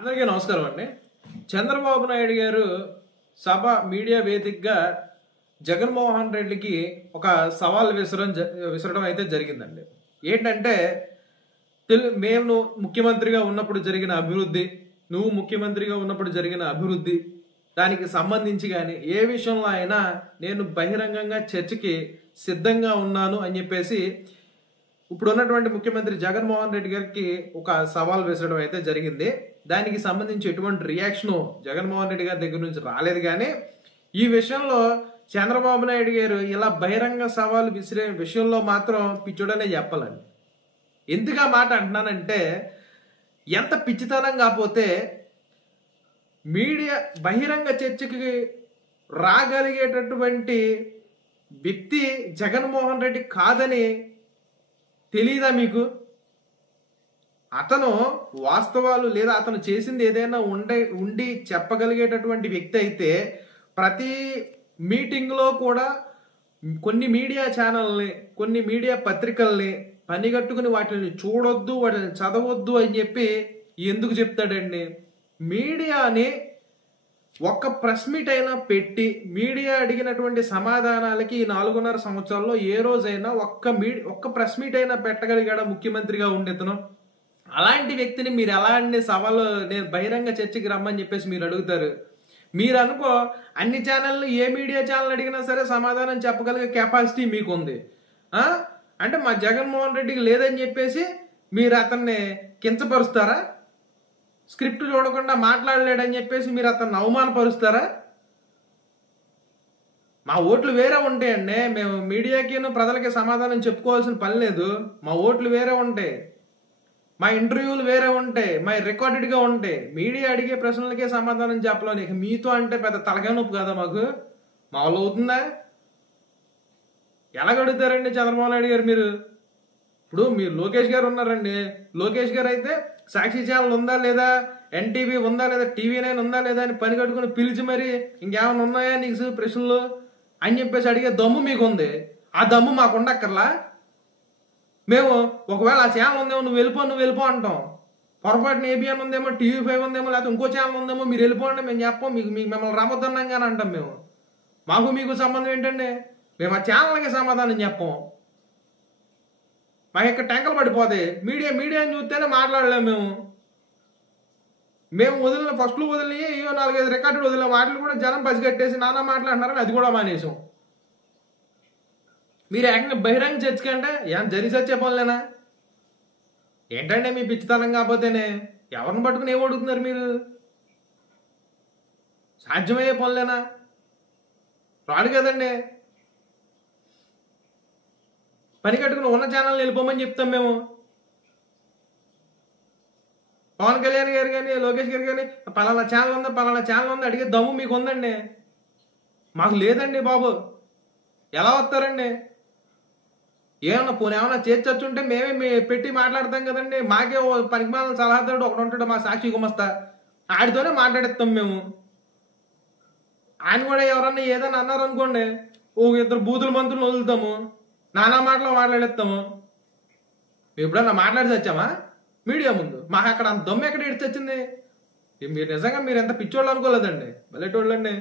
అందరికీ నమస్కారం అండి. చంద్రబాబు నాయుడు గారు సభ మీడియా వేదికగా జగన్మోహన్ రెడ్డికి ఒక సవాల్ విసరడం అయితే జరిగిందండి. ఏంటంటే మేము ముఖ్యమంత్రిగా ఉన్నప్పుడు జరిగిన అభివృద్ధి, నువ్వు ముఖ్యమంత్రిగా ఉన్నప్పుడు జరిగిన అభివృద్ధి దానికి సంబంధించి కానీ ఏ విషయంలో అయినా నేను బహిరంగంగా చర్చకి సిద్ధంగా ఉన్నాను అని చెప్పేసి ఇప్పుడు ఉన్నటువంటి ముఖ్యమంత్రి జగన్మోహన్ రెడ్డి గారికి ఒక సవాల్ విసరడం అయితే జరిగింది. దానికి సంబంధించి ఎటువంటి రియాక్షన్ జగన్మోహన్ రెడ్డి గారి దగ్గర నుంచి రాలేదు. కానీ ఈ విషయంలో చంద్రబాబు నాయుడు గారు ఇలా బహిరంగ సవాల్ విసిరే విషయంలో మాత్రం పిచ్చోడనే చెప్పాలండి. ఎందుకు ఆ మాట అంటున్నానంటే, ఎంత పిచ్చితనం కాకపోతే మీడియా బహిరంగ చర్చకి రాగలిగేటటువంటి వ్యక్తి జగన్మోహన్ రెడ్డి కాదని తెలీదా మీకు? అతను వాస్తవాలు లేదా అతను చేసింది ఏదైనా ఉండి చెప్పగలిగేటటువంటి వ్యక్తి అయితే ప్రతి మీటింగ్లో కూడా కొన్ని మీడియా ఛానల్ని, కొన్ని మీడియా పత్రికల్ని పనిగట్టుకుని వాటిని చూడొద్దు, వాటిని చదవద్దు అని చెప్పి ఎందుకు చెప్తాడండి? మీడియాని ఒక్క ప్రెస్ మీట్ అయినా పెట్టి మీడియా అడిగినటువంటి సమాధానాలకి ఈ 4.5 సంవత్సరాల్లో ఏ రోజైనా ఒక్క ప్రెస్ మీట్ అయినా పెట్టగలిగాడా ముఖ్యమంత్రిగా ఉండేతను? అలాంటి వ్యక్తిని మీరు ఎలా సవాలు నేను బహిరంగ చర్చకి రమ్మని చెప్పేసి మీరు అడుగుతారు? మీరు అనుకో అన్ని ఛానళ్ళు ఏ మీడియా ఛానల్ అడిగినా సరే సమాధానం చెప్పగలిగే కెపాసిటీ మీకు ఉంది. అంటే మా జగన్మోహన్ రెడ్డికి లేదని చెప్పేసి మీరు అతన్ని కించపరుస్తారా? స్క్రిప్ట్ చూడకుండా మాట్లాడలేడని చెప్పేసి మీరు అతన్ని అవమానపరుస్తారా? మా ఓట్లు వేరే ఉంటాయండి. మేము మీడియాకి ప్రజలకి సమాధానం చెప్పుకోవాల్సిన పని లేదు. మా ఓట్లు వేరే ఉంటాయి, మా ఇంటర్వ్యూలు వేరే ఉంటాయి, మా రికార్డెడ్గా ఉంటాయి. మీడియా అడిగే ప్రశ్నలకే సమాధానం చెప్పలేని మీతో అంటే పెద్ద తలకాయ నొప్పి కదా మాకు? మామూలు అవుతుందా? ఎలాగడుగుతారండి చంద్రబాబు నాయుడు గారు? ఇప్పుడు మీరు లోకేష్ గారు ఉన్నారండి. లోకేష్ గారు అయితే సాక్షి ఛానల్ ఉందా లేదా, ఎన్టీవీ ఉందా లేదా, TV9 ఉందా లేదా అని పని కట్టుకుని పిలిచి మరి ఇంకేమైనా ఉన్నాయా నీకు ప్రశ్నలు అని చెప్పేసి అడిగే దమ్ము మీకు ఉంది. ఆ దమ్ము మాకు ఉండక్కర్లా? మేము ఒకవేళ ఆ ఛానల్ ఉందేమో నువ్వు వెళ్ళిపో అంటాం. పొరపాటున ABN ఉందేమో, TV5 ఉందేమో, లేకపోతే ఇంకో ఛానల్ ఉందేమో మీరు వెళ్ళిపోండి మేము చెప్పం. మీకు మిమ్మల్ని రమ్మొద్దన్నాం కానీ అంటాం. మాకు మీకు సంబంధం ఏంటండి? మేము ఆ ఛానల్కి సమాధానం చెప్పం. మా యొక్క ట్యాంకులు పడిపోతాయి. మీడియాని చూస్తేనే మాట్లాడలేము. మేము ఫస్ట్లో వదిలి 4-5 రికార్డులు వదిలిన వాటిని కూడా జనం పసిగట్టేసి నానా మాట్లాడుతున్నారని అది కూడా మానేసాం. మీరు ఏకంగా బహిరంగ చర్చకంటే ఏం జరిగి చచ్చే పనులేనా ఏంటంటే? మీ పిచ్చితనం కాకపోతేనే ఎవరిని పట్టుకుని ఏం అడుగుతున్నారు మీరు? సాధ్యమయ్యే పనులేనా? రాడు కదండి. పని కట్టుకుని ఉన్న ఛానల్ని వెళ్ళిపోమని చెప్తాం మేము. పవన్ కళ్యాణ్ గారు కానీ లోకేష్ గారు కానీ పలానా ఛానల్ ఉందా అడిగే దమ్ము మీకు ఉందండి. మాకు లేదండి బాబు. ఎలా వస్తారండి? ఏమన్నా చేర్చొచ్చుంటే మేమే పెట్టి మాట్లాడతాం కదండి. మాకే పనికిమాలిన సలహాదారుడు ఒకటి ఉంటాడు, మా సాక్షి గుమస్తా. ఆడితోనే మాట్లాడేస్తాం మేము. ఆయన కూడా ఎవరన్నా ఏదైనా అన్నారు అనుకోండి, 2 బూతుల మంత్రులు వదులుతాము, నానా మాటలు మాట్లాడేస్తాము. ఎప్పుడన్నా మాట్లాడి వచ్చామా మీడియా ముందు? మాకు అక్కడ అంత దమ్ము ఎక్కడ ఇడిచి వచ్చింది? మీరు నిజంగా మీరు ఎంత పిచ్చోళ్ళు అనుకోలేదండి. భలేటోళ్ళండి.